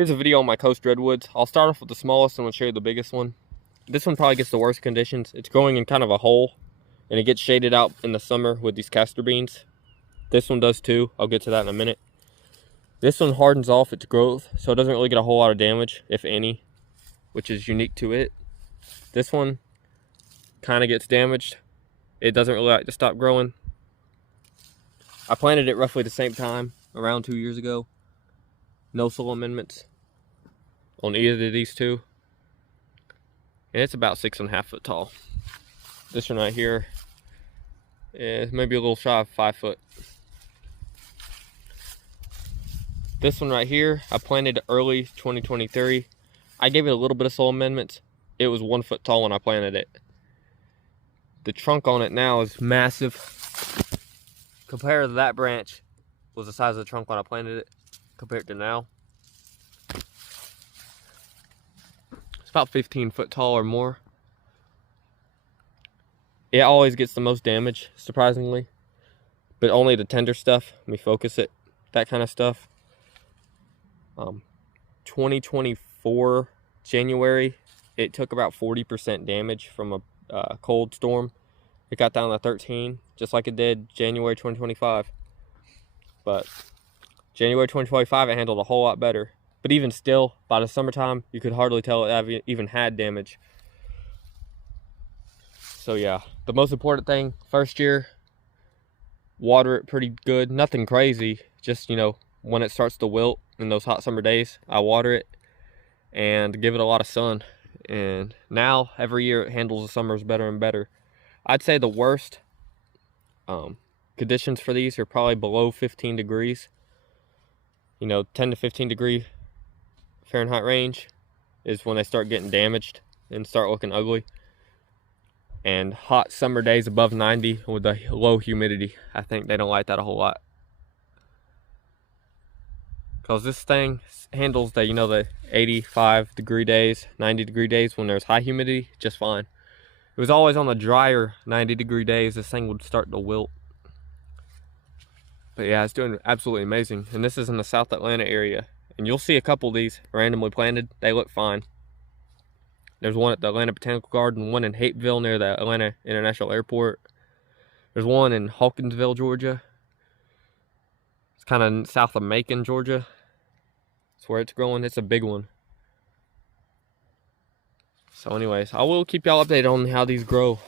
Here's a video on my coast redwoods. I'll start off with the smallest and I'll show you the biggest one. This one probably gets the worst conditions. It's growing in kind of a hole and it gets shaded out in the summer with these castor beans. This one does too. I'll get to that in a minute. This one hardens off its growth, so it doesn't really get a whole lot of damage, if any, which is unique to it. This one kind of gets damaged. It doesn't really like to stop growing. I planted it roughly the same time, around 2 years ago. No soil amendments on either of these two. And it's about 6.5 foot tall. This one right here is maybe a little shy of 5 foot. This one right here, I planted early 2023. I gave it a little bit of soil amendments. It was 1 foot tall when I planted it. The trunk on it now is massive. Compared to that branch, was the size of the trunk when I planted it, compared to now. It's about 15 foot tall or more. It always gets the most damage, surprisingly. But only the tender stuff. Let me focus it. That kind of stuff. 2024 January, it took about 40% damage from a cold storm. It got down to 13, just like it did January 2025. But January 2025, it handled a whole lot better. But even still, by the summertime, you could hardly tell it even had damage. So yeah, the most important thing, first year, water it pretty good. Nothing crazy, just, you know, when it starts to wilt in those hot summer days, I water it and give it a lot of sun. And now, every year, it handles the summers better and better. I'd say the worst conditions for these are probably below 15 degrees. You know, 10 to 15 degree Fahrenheit range is when they start getting damaged and start looking ugly. And hot summer days above 90 with the low humidity, I think they don't like that a whole lot. Because this thing handles the, you know, the 85 degree days, 90 degree days when there's high humidity just fine. It was always on the drier 90 degree days this thing would start to wilt. But yeah, it's doing absolutely amazing. And this is in the South Atlanta area. And you'll see a couple of these randomly planted. They look fine. There's one at the Atlanta Botanical Garden, one in Hapeville near the Atlanta International Airport. There's one in Hawkinsville, Georgia. It's kind of south of Macon, Georgia. That's where it's growing. It's a big one. So anyways, I will keep y'all updated on how these grow.